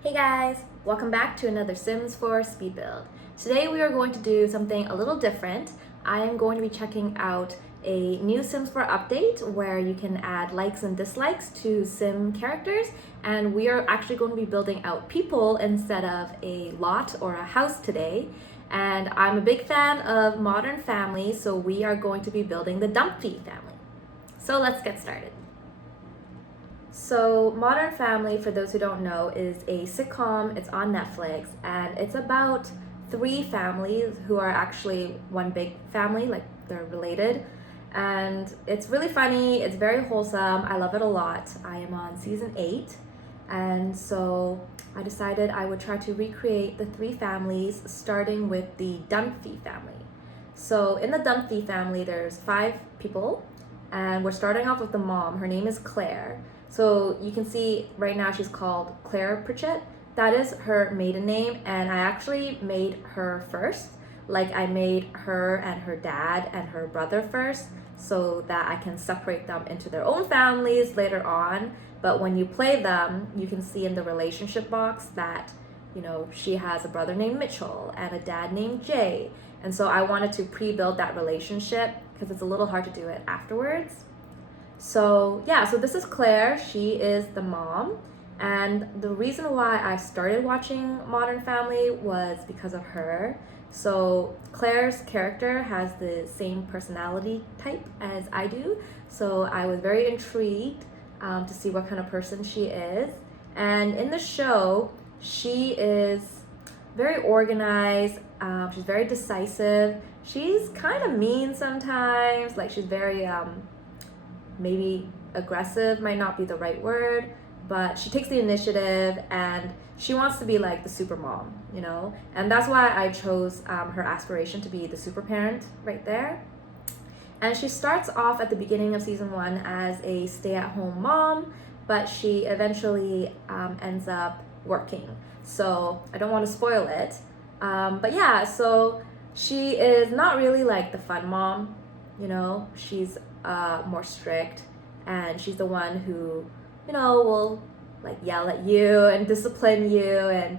Hey guys, welcome back to another Sims 4 speed build. Today we are going to do something a little different. I am going to be checking out a new Sims 4 update where you can add likes and dislikes to sim characters, and we are actually going to be building out people instead of a lot or a house today. And I'm a big fan of Modern Family, so we are going to be building the Dunphy family. So let's get started. So Modern Family, for those who don't know, is a sitcom. It's on Netflix, and it's about three families who are actually one big family, like they're related. And it's really funny, it's very wholesome. I love it a lot. I am on season 8, and so I decided I would try to recreate the three families, starting with the Dunphy family. So in the Dunphy family, there's 5 people, and we're starting off with the mom. Her name is Claire. So you can see right now she's called Claire Pritchett. That is her maiden name, and I actually made her first. Like, I made her and her dad and her brother first so that I can separate them into their own families later on. But when you play them, you can see in the relationship box that, you know, she has a brother named Mitchell and a dad named Jay. And so I wanted to pre-build that relationship because it's a little hard to do it afterwards. So yeah, so this is Claire. She is the mom, and the reason why I started watching Modern Family was because of her. So Claire's character has the same personality type as I do, so I was very intrigued to see what kind of person she is. And in the show, she is very organized, she's very decisive, she's kind of mean sometimes, like she's very maybe aggressive might not be the right word, but she takes the initiative and she wants to be like the super mom, you know? And that's why I chose her aspiration to be the super parent right there. And she starts off at the beginning of season 1 as a stay-at-home mom, but she eventually ends up working. So I don't want to spoil it. But yeah, so she is not really like the fun mom, you know? She's more strict, and she's the one who, you know, will like yell at you and discipline you, and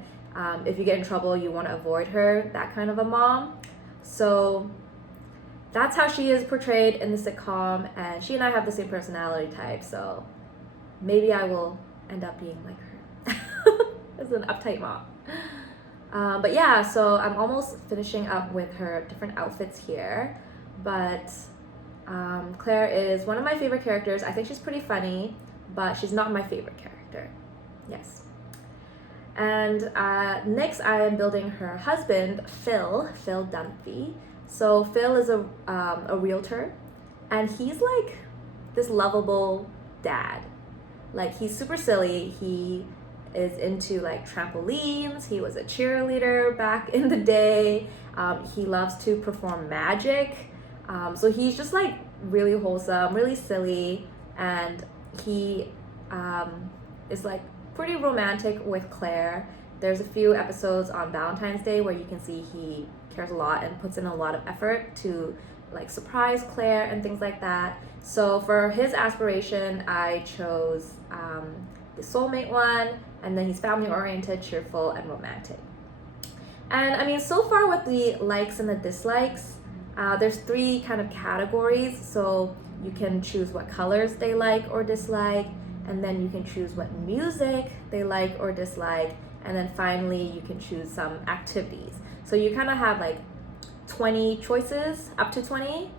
if you get in trouble you want to avoid her, that kind of a mom. So that's how she is portrayed in the sitcom, and she and I have the same personality type, so maybe I will end up being like her as an uptight mom. But yeah, so I'm almost finishing up with her different outfits here, but Claire is one of my favorite characters. I think she's pretty funny, but she's not my favorite character. Yes. And next I am building her husband, Phil Dunphy. So Phil is a realtor, and he's like this lovable dad. Like, he's super silly. He is into like trampolines. He was a cheerleader back in the day. He loves to perform magic. So he's just like really wholesome, really silly, and he is like pretty romantic with Claire. There's a few episodes on Valentine's Day where you can see he cares a lot and puts in a lot of effort to like surprise Claire and things like that. So for his aspiration, I chose the soulmate one, and then he's family oriented, cheerful, and romantic. And I mean, so far with the likes and the dislikes, there's 3 kind of categories. So you can choose what colors they like or dislike, and then you can choose what music they like or dislike, and then finally you can choose some activities. So you kind of have like 20 choices, up to 20.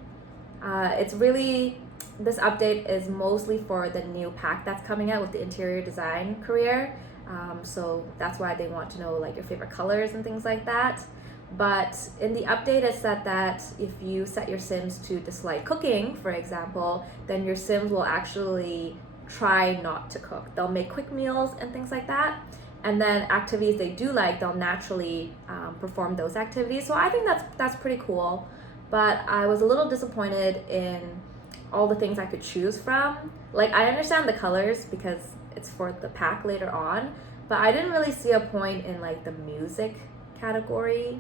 It's really, this update is mostly for the new pack that's coming out with the interior design career. So that's why they want to know like your favorite colors and things like that. But in the update, it said that if you set your Sims to dislike cooking, for example, then your Sims will actually try not to cook. They'll make quick meals and things like that. And then activities they do like, they'll naturally perform those activities. So I think that's pretty cool. But I was a little disappointed in all the things I could choose from. Like, I understand the colors because it's for the pack later on, but I didn't really see a point in like the music category.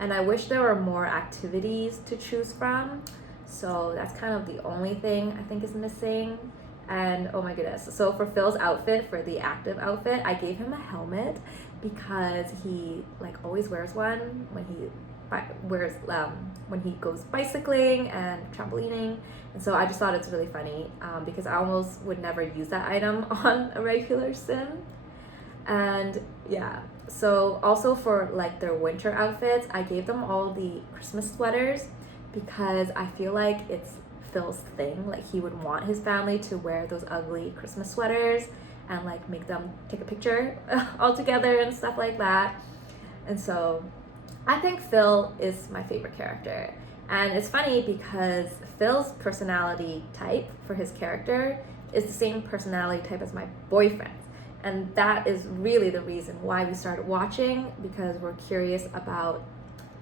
And I wish there were more activities to choose from. So that's kind of the only thing I think is missing. And oh my goodness. So for Phil's outfit, for the active outfit, I gave him a helmet because he like always wears one when he when he goes bicycling and trampolining. And so I just thought it's really funny because I almost would never use that item on a regular sim. And yeah, so also for like their winter outfits, I gave them all the Christmas sweaters because I feel like it's Phil's thing. Like he would want his family to wear those ugly Christmas sweaters and like make them take a picture all together and stuff like that. And so I think Phil is my favorite character. And it's funny because Phil's personality type for his character is the same personality type as my boyfriend's. And that is really the reason why we started watching, because we're curious about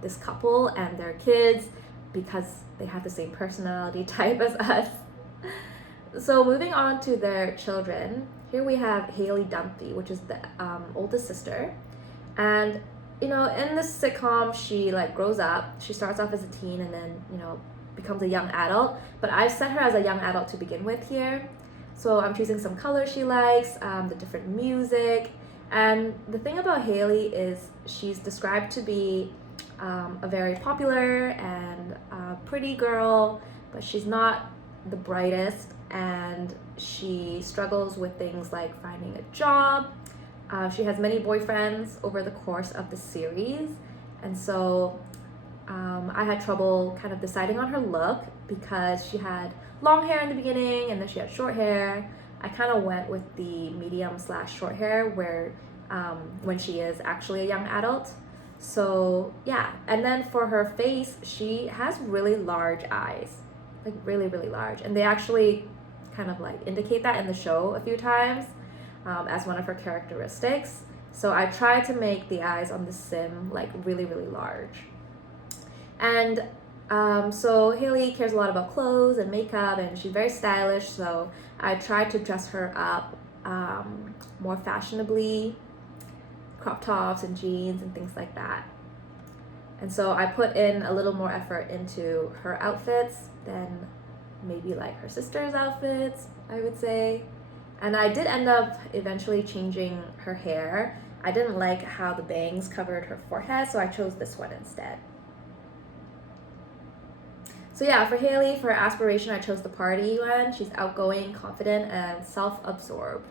this couple and their kids because they have the same personality type as us. So moving on to their children, here we have Haley Dunphy, which is the oldest sister. And you know, in this sitcom, she like grows up. She starts off as a teen and then, you know, becomes a young adult. But I've set her as a young adult to begin with here. So I'm choosing some colors she likes, the different music. And the thing about Haley is she's described to be a very popular and pretty girl, but she's not the brightest, and she struggles with things like finding a job. She has many boyfriends over the course of the series, and so I had trouble kind of deciding on her look because she had long hair in the beginning and then she had short hair. I kind of went with the medium/short hair where when she is actually a young adult. So yeah, and then for her face, she has really large eyes, like really, really large, and they actually kind of like indicate that in the show a few times. As one of her characteristics. So I tried to make the eyes on the sim like really, really large. And so Haley cares a lot about clothes and makeup, and she's very stylish, so I tried to dress her up more fashionably, crop tops and jeans and things like that. And so I put in a little more effort into her outfits than maybe like her sister's outfits, I would say. And I did end up eventually changing her hair. I didn't like how the bangs covered her forehead, so I chose this one instead. So yeah, for Haley, for her aspiration, I chose the party one. She's outgoing, confident, and self-absorbed.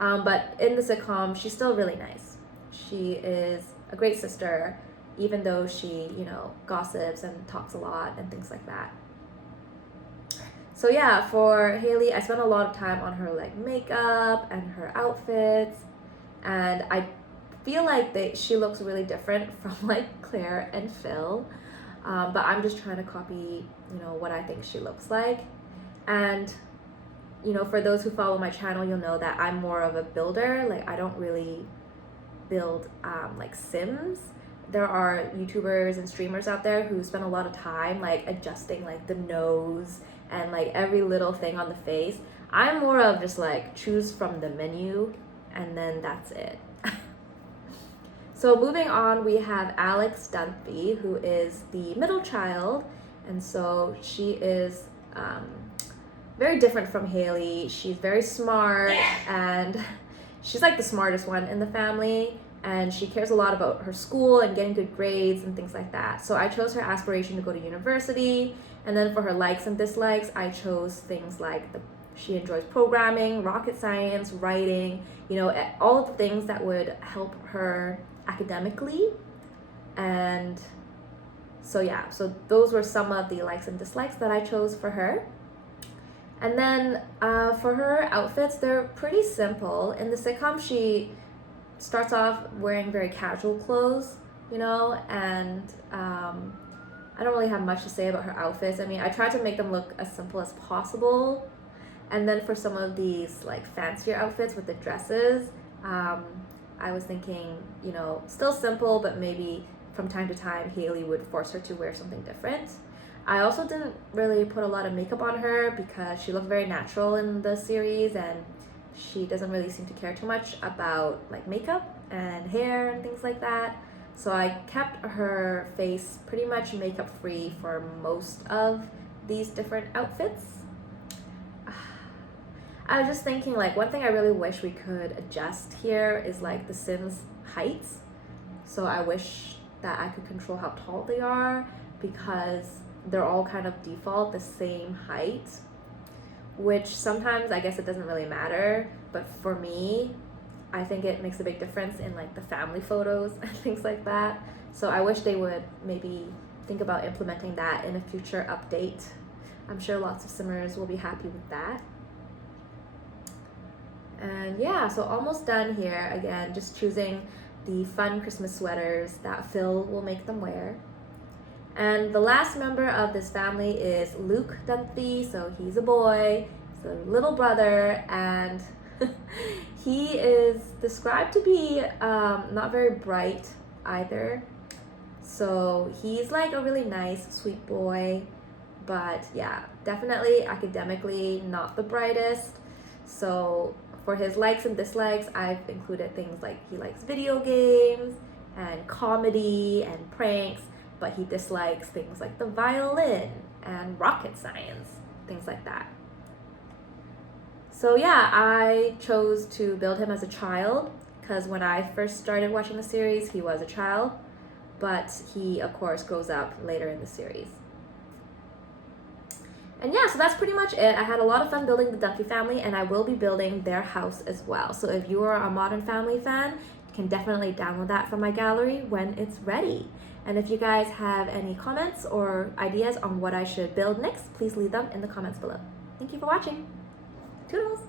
But in the sitcom, she's still really nice. She is a great sister, even though she, you know, gossips and talks a lot and things like that. So yeah, for Haley, I spent a lot of time on her like makeup and her outfits, and I feel like she looks really different from like Claire and Phil, but I'm just trying to copy, you know, what I think she looks like. And you know, for those who follow my channel, you'll know that I'm more of a builder. Like I don't really build like sims. There are YouTubers and streamers out there who spend a lot of time like adjusting like the nose and like every little thing on the face. I'm more of just like choose from the menu and then that's it. So moving on, we have Alex Dunphy, who is the middle child, and so she is very different from Haley. She's very smart and she's like the smartest one in the family, and she cares a lot about her school and getting good grades and things like that. So I chose her aspiration to go to university. And then for her likes and dislikes, I chose things like she enjoys programming, rocket science, writing, you know, all of the things that would help her academically. And so yeah, so those were some of the likes and dislikes that I chose for her. And then for her outfits, they're pretty simple. In the sitcom, she starts off wearing very casual clothes, you know, and I don't really have much to say about her outfits. I mean, I tried to make them look as simple as possible. And then for some of these like fancier outfits with the dresses, I was thinking, you know, still simple, but maybe from time to time Haley would force her to wear something different. I also didn't really put a lot of makeup on her because she looked very natural in the series, and she doesn't really seem to care too much about like makeup and hair and things like that. So I kept her face pretty much makeup free for most of these different outfits. I was just thinking, like, one thing I really wish we could adjust here is like the Sims heights. So I wish that I could control how tall they are, because they're all kind of default the same height, which sometimes I guess it doesn't really matter, but for me, I think it makes a big difference in like the family photos and things like that. So I wish they would maybe think about implementing that in a future update. I'm sure lots of Simmers will be happy with that. And yeah, so almost done here. Again, just choosing the fun Christmas sweaters that Phil will make them wear. And the last member of this family is Luke Dunphy. So he's a boy, he's a little brother, and he is described to be not very bright either. So he's like a really nice, sweet boy, but yeah, definitely academically not the brightest. So for his likes and dislikes, I've included things like he likes video games and comedy and pranks, but he dislikes things like the violin and rocket science, things like that. So yeah, I chose to build him as a child because when I first started watching the series, he was a child, but he of course grows up later in the series. And yeah, so that's pretty much it. I had a lot of fun building the Dunphy family, and I will be building their house as well. So if you are a Modern Family fan, you can definitely download that from my gallery when it's ready. And if you guys have any comments or ideas on what I should build next, please leave them in the comments below. Thank you for watching. Toodles!